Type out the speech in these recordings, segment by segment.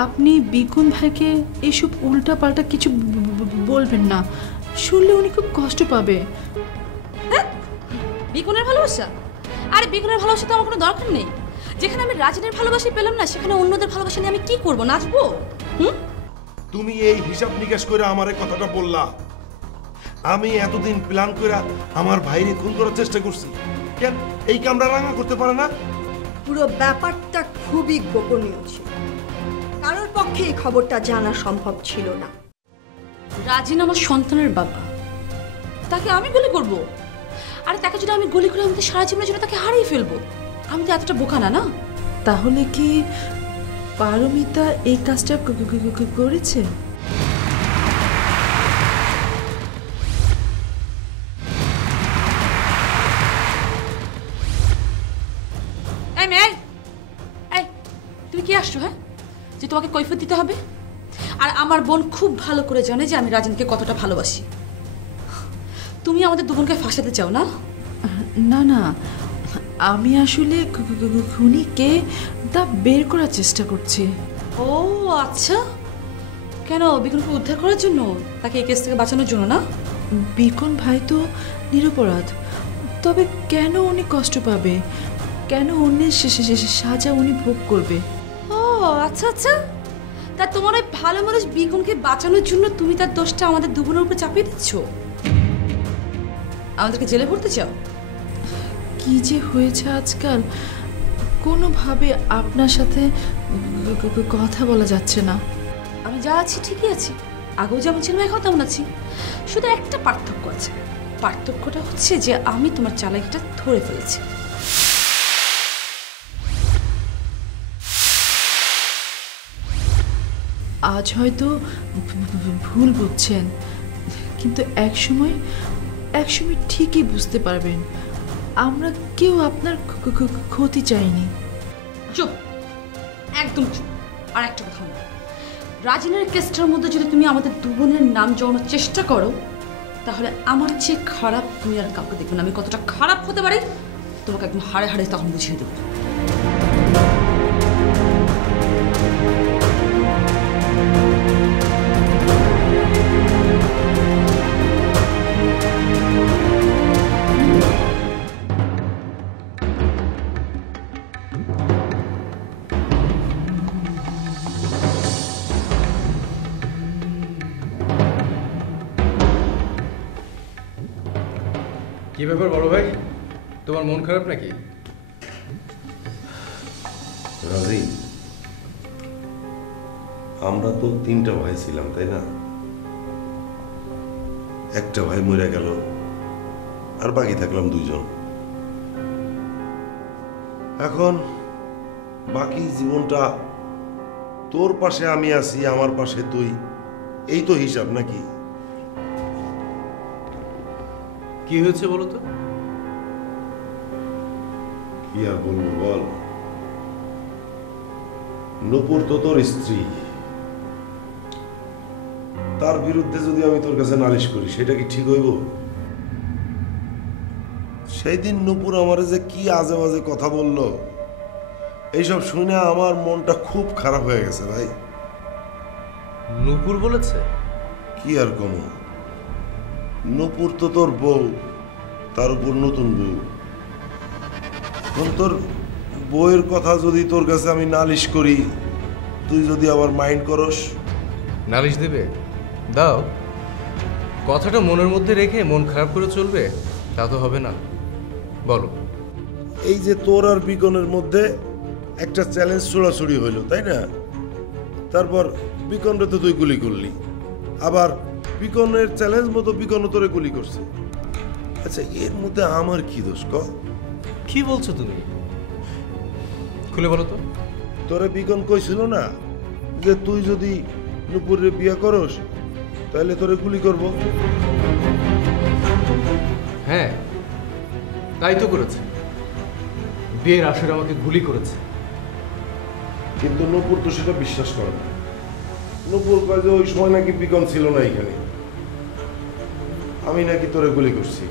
আপনি বিকুন ভাইকে এসব উল্টা পাল্টা কিছু বলবেন না, শুনলে উনি খুব কষ্ট পাবে। বিকুনের ভালোবাসা? আরে বিকুনের ভালোবাসা তো আমার কোনো দরকার নেই। যেখানে আমি রাজনের ভালোবাসা পেলাম না, সেখানে অন্যদের ভালোবাসা নিয়ে আমি কি করব? নাচবো? তুমি এই হিসাব নিকাশ করে আমারে কথাটা বললা। আমি এতদিন প্ল্যান করে আমার ভাইরে খুন করার চেষ্টা করছি, কেন এই কামরা রাঙা করতে পারে না? পুরো ব্যাপারটা খুবই গোপনীয় ছিল, কারোর পক্ষে এই খবরটা জানা সম্ভব ছিল না। রাজিন আমার সন্তানের বাবা, তাকে আমি গুলি করব? আরে তাকে যদি আমি গুলি করে আমি তো সারা জীবনের জন্য তাকে হারিয়ে ফেলবো। আমি তো এতটা বোকা না। না তাহলে কি পারমিতা এই কাজটা করেছে? এই মেয়ে, এই তুমি কি আসছো? হ্যাঁ, যে তোমাকে কৈফিয়ত দিতে হবে? আর আমার বোন খুব ভালো করে জানে যে আমি রাজিনকে কতটা ভালোবাসি। তুমি আমাদের দুজনকে ফাঁসাতে চাও না? না না, আমি আসলে খুনিকে তা বের করার চেষ্টা করছি। ও আচ্ছা, কেন বিকুনকে উদ্ধার করার জন্য, তাকে এই কেস থেকে বাঁচানোর জন্য না? বিকুন ভাই তো নিরপরাধ, তবে কেন উনি কষ্ট পাবে? কেন অন্যের সাজা উনি ভোগ করবে? ও আচ্ছা আচ্ছা, তা তোমার ওই ভালো মানুষ বিকুনকে বাঁচানোর জন্য তুমি তার দোষটা আমাদের দুজনের উপর চাপিয়ে দিচ্ছ? আমাদেরকে জেলে ভরতে চাও? কি যে হয়েছে আজকাল, কোনোভাবে আপনার সাথে কথা বলা যাচ্ছে না। আমি যা আছি ঠিকই আছি, আগেও যেমন ছিলাম এখন তেমন আছি। শুধু একটা পার্থক্য আছে, পার্থক্যটা হচ্ছে যে আমি তোমার চালাকিটা ধরে ফেলেছি। আজ হয়তো ভুল বুঝছেন, কিন্তু একসময় ঠিকই বুঝতে পারবেন আমরা কেউ আপনার ক্ষতি চাইনি। চুপ, একদম চুপ। আর একটা কথা বলো, রাজিনের কেসটার মধ্যে যদি তুমি আমাদের দুজনের নাম জড়ানোর চেষ্টা করো, তাহলে আমার চেয়ে খারাপ তুমি আর কাউকে দেখবে না। আমি কতটা খারাপ হতে পারি তোমাকে একদম হাড়ে হাড়ে তখন বুঝিয়ে দেবো। কি ব্যাপার বড় ভাই, তোমার মন খারাপ নাকি? রাজি, আমরা তো 3টা ভাই ছিলাম, তাই না? একটা ভাই মরে গেল, আর বাকি থাকলাম 2 জন। এখন বাকি জীবনটা তোর পাশে আমি আছি, আমার পাশে তুই, এই তো হিসাব নাকি? কি হয়েছে বলো তো? কি আর বলবো বল, নূপুর তো তোর স্ত্রী, তার বিরুদ্ধে যদি আমি তোর কাছে নালিশ করি সেটা কি ঠিক হইব? সেই দিন নূপুর আমারে যে কি আজে বাজে কথা বলল, এইসব শুনে আমার মনটা খুব খারাপ হয়ে গেছে ভাই। নূপুর বলেছে? কি আর কম, নূপুর তো তোর বউ, তার উপর নতুন বউ। এখন তোর বউয়ের কথা যদি তোর কাছে আমি নালিশ করি, তুই যদি আবার মাইন্ড করস? নালিশ দেবে? দাও, কথাটা মনের মধ্যে রেখে মন খারাপ করে চলবে তা তো হবে না। বলো। এই যে তোর আর বিকনের মধ্যে একটা চ্যালেঞ্জ ছোড়াছুড়ি হইল, তাই না? তারপর বিকনরে তো তুই গুলি করলি, আবার বিকনের চ্যালেঞ্জ মতো বিকনও তোরে গুলি করছে। আচ্ছা, এর মধ্যে আমার কি দোষ ক? কি বলছো তুমি? খুলে বলো তো। তোরে বিকন কইছিল না যে তুই যদি নূপুরের বিয়ে করস তাহলে তোরে গুলি করব? হ্যাঁ, তাই তো করেছে। বিয়ের আসরে আমাকে গুলি করেছে। কিন্তু নূপুর তো সেটা বিশ্বাস করে না। নূপুর কয় যে ওই সময় নাকি বিকন ছিল না এখানে, আমি নাকি তোরে গুলি করছি।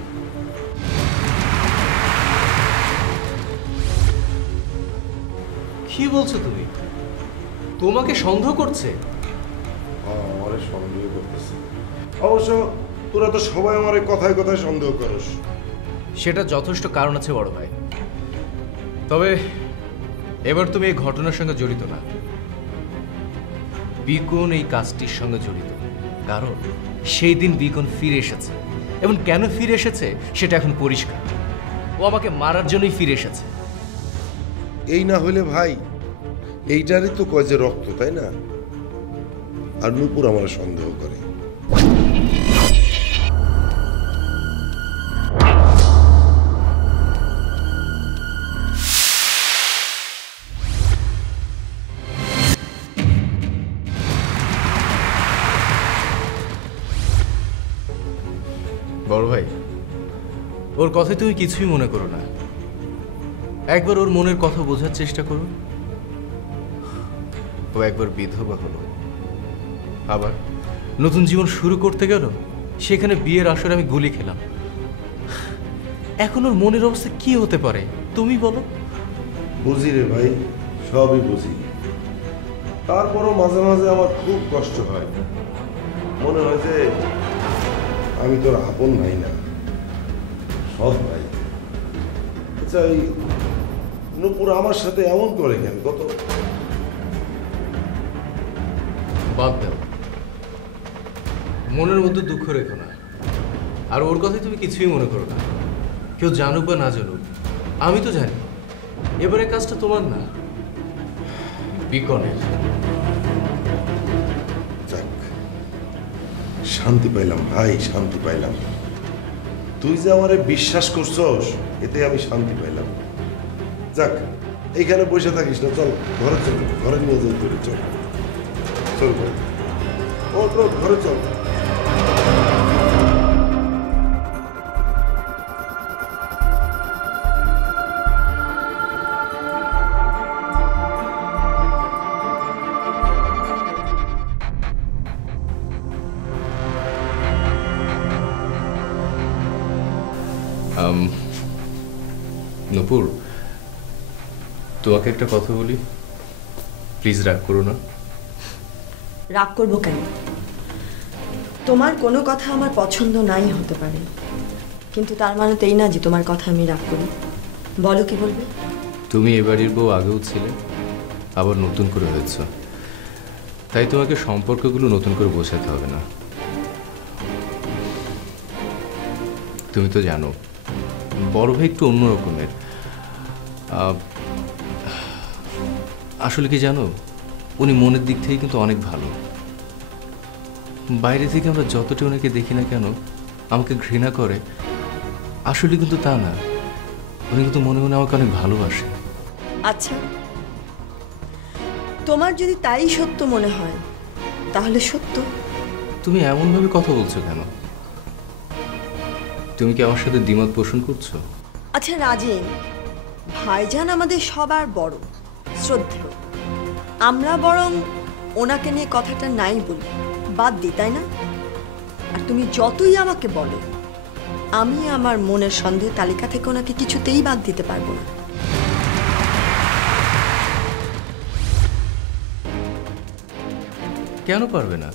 কি বলছো তুমি? তোমাকে সন্দেহ করছে? আমারে সন্দেহ করতেছে। অবশ্য তোরা তো সবাই আমার কথায় কথায় সন্দেহ করস। সেটা যথেষ্ট কারণ আছে বড় ভাই, তবে এবার তুমি এই ঘটনার সঙ্গে জড়িত না। বিকন এই কাজটির সঙ্গে জড়িত, কারণ সেই দিন বিকন ফিরে এসেছে, এবং কেন ফিরে এসেছে সেটা এখন পরিষ্কার। ও আমাকে মারার জন্যই ফিরে এসেছে। এই না হইলে ভাই, এইটারই তো কয় যে রক্ত, তাই না? আর নূপুর আমার সন্দেহ করে। বড় ভাই, ওর কথায় তুমি কিছুই মনে করো না। একবার ওর মনের কথা বোঝার চেষ্টা করো। ও একবার বিধবা হলো, আবার নতুন জীবন শুরু করতে গেল, সেখানে বিয়ের আসরে আমি গুলি খেলাম। এখন ওর মনের অবস্থা কি হতে পারে তুমি বলো? বুঝি রে ভাই, সবই বুঝি। তারপরও মাঝে মাঝে আমার খুব কষ্ট হয়। মনে হয় যে আমি তোর আপন ভাই না, সৎ ভাই। আচ্ছা, এই নূপুর আমার সাথে এমন করে কেন? কত বাদ দাও, মনের মধ্যে দুঃখ রেখো না। আর ওর কথায় তুমি কিছুই মনে করো না। কেউ জানুক বা না জানুক, আমি তো জানি এবারে কাজটা তোমার না, বিকনের। যাক, শান্তি পাইলাম ভাই, শান্তি পাইলাম। তুই যে আমারে বিশ্বাস করছস, এতে আমি শান্তি পাইলাম। যাক, এইখানে বসে থাকিস না, চল ঘরে চল, ঘরে নিয়ে যাই তোরে। চল চল ভাই, ও তো ঘরে চল। নূপুর, তোমাকে একটা কথা বলি, প্লিজ রাগ করো না। রাগ করবো কেন? তোমার কোনো কথা আমার পছন্দ নাই হতে পারে, কিন্তু তার মানে তো এই না যে তোমার কথা আমি রাগ করি। বলো, কি বলবে? তুমি এ বাড়ির বউ আগেও ছিলে, আবার নতুন করে হয়েছ, তাই তোমাকে সম্পর্কগুলো নতুন করে বোঝাতে হবে না। তুমি তো জানো বড় ভাই একটু অন্য রকমের। আসলে কি জানো, উনি মনের দিক থেকে কিন্তু অনেক ভালো। বাইরে থেকে আমরা যতটা ওনাকে দেখি না কেন আমাকে ঘৃণা করে, আসলে কিন্তু তা না। উনি কিন্তু মনে মনে আমাকে অনেক ভালোবাসে। আচ্ছা, তোমার যদি তাই সত্য মনে হয় তাহলে সত্য। তুমি এমনভাবে কথা বলছো কেন? তুমি কি আমার সাথে দ্বিমত পোষণ করছো? আচ্ছা রাজিন, ভাইজান আমাদের সবার বড়, শ্রদ্ধেয়। আমরা বরং ওনাকে নিয়ে কথাটা নাই বলি, বাদ দিই, তাই না? আর তুমি যতই আমাকে বলো, আমি আমার মনের সন্দেহ তালিকা থেকে ওনাকে কিছুতেই বাদ দিতে পারবো না। কেন পারবে না?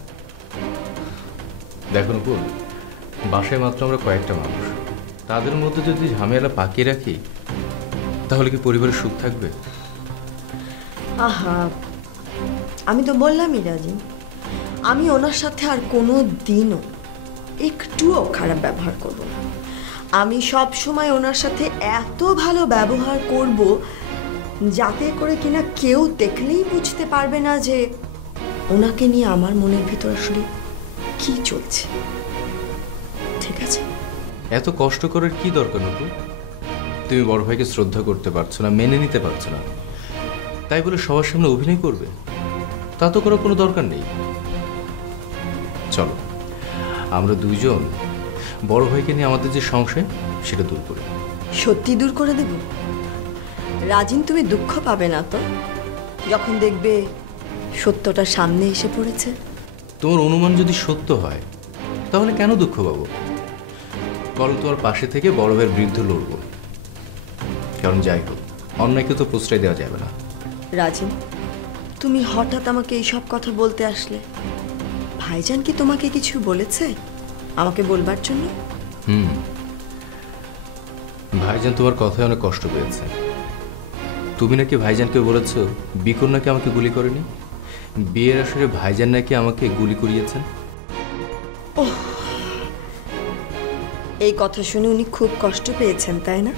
দেখুন বোন, বাসায় মাত্র আমরা কয়েকটা মানুষ, তাদের মধ্যে যদি ঝামেলা পাকিয়ে রাখি তাহলে কি পরিবারের সুখ থাকবে? আহা, আমি তো বললামই রাজিন, আমি ওনার সাথে আর কোনো দিনও একটুও খারাপ ব্যবহার করব না। আমি সব সময় ওনার সাথে এত ভালো ব্যবহার করব যাতে করে কিনা কেউ দেখলেই বুঝতে পারবে না যে ওনাকে নিয়ে আমার মনের ভিতর আসলে কি চলছে। ঠিক আছে? এত কষ্ট করার কি দরকার নতুন? তুমি বড় ভাইকে শ্রদ্ধা করতে পারছো না, মেনে নিতে পারছো না, তাই বলে সবার সামনে অভিনয় করবে? তা তো করার কোনো দরকার নেই। চলো আমরা দুইজন বড় ভাইকে নিয়ে আমাদের যে সংশয় সেটা দূর করি। সত্যি দূর করে দেব রাজিন, তুমি দুঃখ পাবে না তো যখন দেখবে সত্যটা সামনে এসে পড়েছে? তোমার অনুমান যদি সত্য হয় তাহলে কেন দুঃখ পাবো? বরং তোমার পাশে থেকে বড় ভাইয়ের বিরুদ্ধে লড়বো। কারণ যাই হোক, অন্যায়কে তো প্রশ্রয় দেওয়া যাবে না। রাজিন, তুমি হঠাৎ আমাকে এইসব কথা বলতে আসলে? ভাইজান কি তোমাকে কিছু বলেছে আমাকে বলবার জন্য? ভাইজান তোমার কথায় অনেক কষ্ট পেয়েছে। তুমি নাকি ভাইজানকে বলেছো বিকন নাকি আমাকে গুলি করেনি, বিয়ের আসরে ভাইজান নাকি আমাকে গুলি করিয়েছেন। এই কথা শুনে উনি খুব কষ্ট পেয়েছেন, তাই না?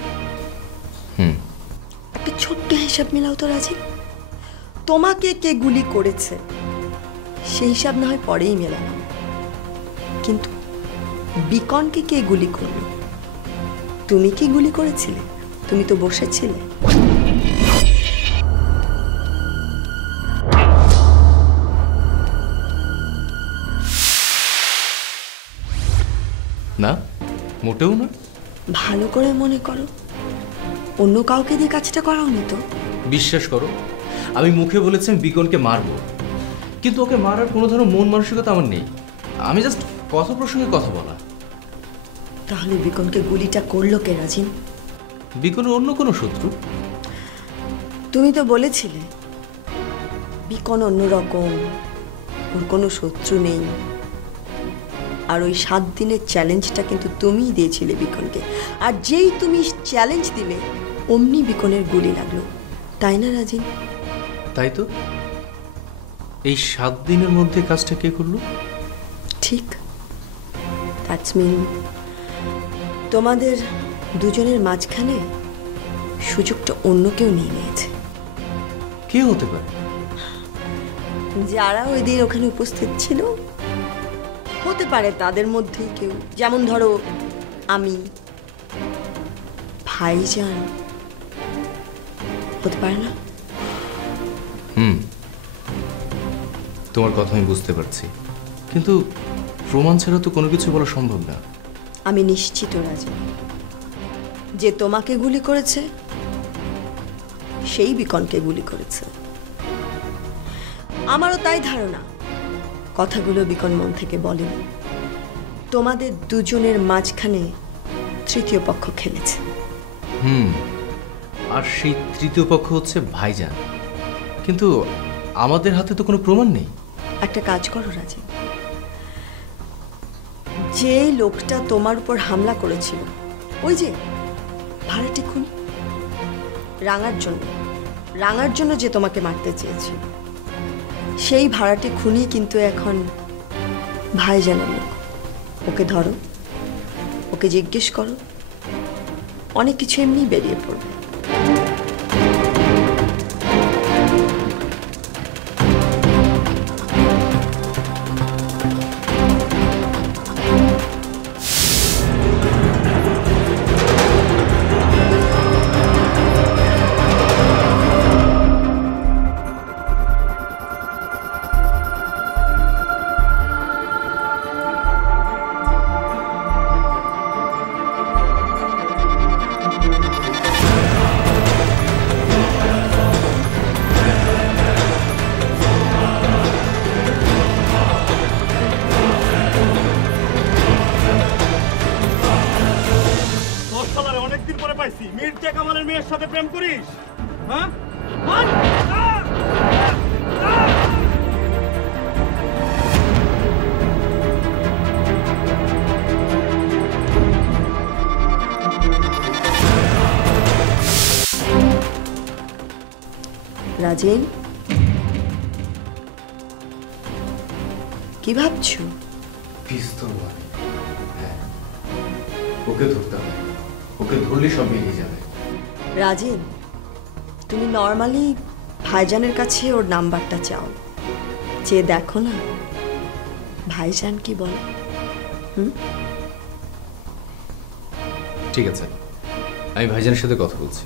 একটা ছোট্ট হিসাব মিলাও তো রাজি। তোমাকে কে গুলি করেছে সেই হিসাব না হয় পরেই মেলালাম, কিন্তু বিকনকে কে গুলি করলো? তুমি কি গুলি করেছিলে? তুমি তো বসেছিলে। না, মোটেও না। ভালো করে মনে করো, অন্য কাউকে দিয়ে কাজটা করাওনি তো? বিশ্বাস করো, আমি মুখে বলেছি আমি বিকনকে মারবো, কিন্তু ওকে মারার কোনো ধরনের মন মানসিকতা আমার নেই। আমি জাস্ট কথা প্রসঙ্গে কথা বলা। তাহলে বিকনকে গুলিটা করলো কে রাজিন? বিকনের অন্য কোনো শত্রু? তুমি তো বলেছিলে বিকন অন্যরকম, ওর কোনো শত্রু নেই। আর ওই 7 দিনের চ্যালেঞ্জটা কিন্তু তুমিই দিয়েছিলে বিকনকে, আর যেই তুমি চ্যালেঞ্জ দিলে অমনি বিকনের গুলি লাগলো, তাই না রাজিন? তাই তো। এই 7 দিনের মধ্যে কাজটা কে করলো? ঠিক, দ্যাটস মিন তোমাদের দুজনের মাঝখানে সুযোগটা অন্য কেউ নিয়ে নিয়েছে। কে হতে পারে? যারা ওই দিন ওখানে উপস্থিত ছিল, হতে পারে তাদের মধ্যেই কেউ। যেমন ধরো আমি, ভাইজান, হতে পারে না? তোমার কথা আমি বুঝতে পারছি, কিন্তু প্রমাণ ছাড়া তো কোনো কিছু বলা সম্ভব না। আমি নিশ্চিত রাজি যে তোমাকে গুলি করেছে সেই বিকনকে গুলি করেছে। আমারও তাই ধারণা। কথাগুলো বিকন মন থেকে বলেনি। তোমাদের দুজনের মাঝখানে তৃতীয় পক্ষ খেলেছে। আর সেই তৃতীয় পক্ষ হচ্ছে ভাইজান, কিন্তু আমাদের হাতে তো কোনো প্রমাণ নেই। একটা কাজ করো রাজি, যে লোকটা তোমার উপর হামলা করেছিল, ওই যে ভাড়াটে খুনি, রাঙার জন্য যে তোমাকে মারতে চেয়েছিল, সেই ভাড়াটে খুনি কিন্তু এখন ভাইজানের লোক। ওকে ধরো, ওকে জিজ্ঞেস করো, অনেক কিছু এমনি বেরিয়ে পড়বে। মির্জা কামালের মেয়ের সাথে প্রেম করিস? হ্যাঁ, রাজেন, কি ভাবছো? পিস্তল মানে? হ্যাঁ, ওকে ধরতে হবে। ওকে ধরলে সব বেরিয়ে যাবে। রাজেন, তুমি নর্মালি ভাইজানের কাছে ওর নাম্বারটা চাও, চেয়ে দেখো না ভাইজান কি বলে। ঠিক আছে, আমি ভাইজানের সাথে কথা বলছি।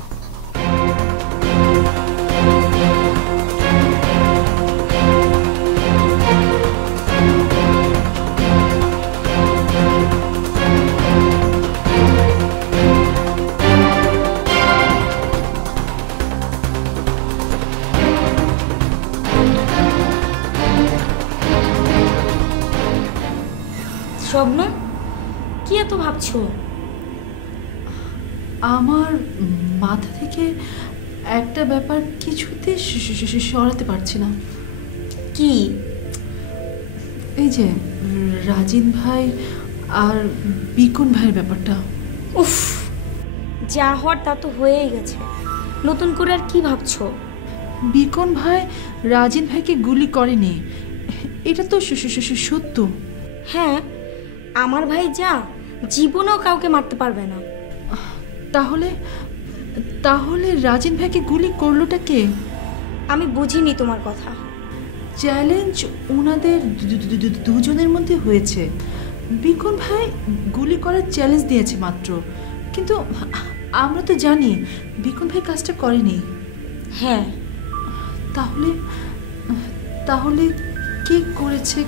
শবনম, কি এত ভাবছো? আমার মাথা থেকে একটা ব্যাপার কিছুতেই সরাতে পারছি না। কি? এই যে রাজিন ভাই আর বিকন ভাইয়ের ব্যাপারটা। উফ, যা হওয়ার তা তো হয়েই গেছে, নতুন করে আর কি ভাবছো? বিকন ভাই রাজিন ভাইকে গুলি করেনি, এটা তো সত্য। হ্যাঁ, আমার ভাই যা জীবনেও কাউকে মারতে পারবে না। তাহলে তাহলে রাজিন ভাইকে গুলি করলোটা কে? আমি বুঝিনি তোমার কথা। চ্যালেঞ্জ ওনাদের দুজনের মধ্যে হয়েছে। বিকন ভাই গুলি করার চ্যালেঞ্জ দিয়েছে মাত্র, কিন্তু আমরা তো জানি বিকন ভাই কাজটা করেনি। হ্যাঁ, তাহলে তাহলে কে করেছে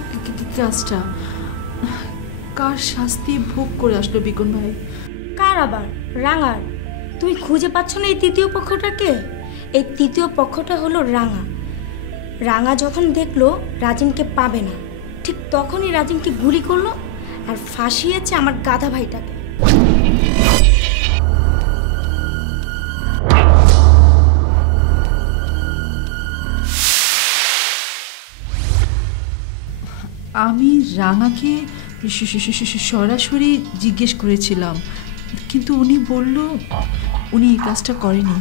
কাজটা? কার শাস্তি ভোগ করে আসলো বিকন ভাই? কার আবার? রাঙার। তুমি খুঁজে পাচ্ছ না এই তৃতীয় পক্ষটাকে? এই তৃতীয় পক্ষটা হলো রাঙা। রাঙা যখন দেখলো রাজিনকে পাবে না, ঠিক তখনই রাজিনকে গুলি করলো আর ফাঁসিয়েছে আমার গাধা ভাইটাকে। আমি রাঙাকে সরাসরি জিজ্ঞেস করেছিলাম, কিন্তু উনি বলল উনি এই কাজটা করেনি।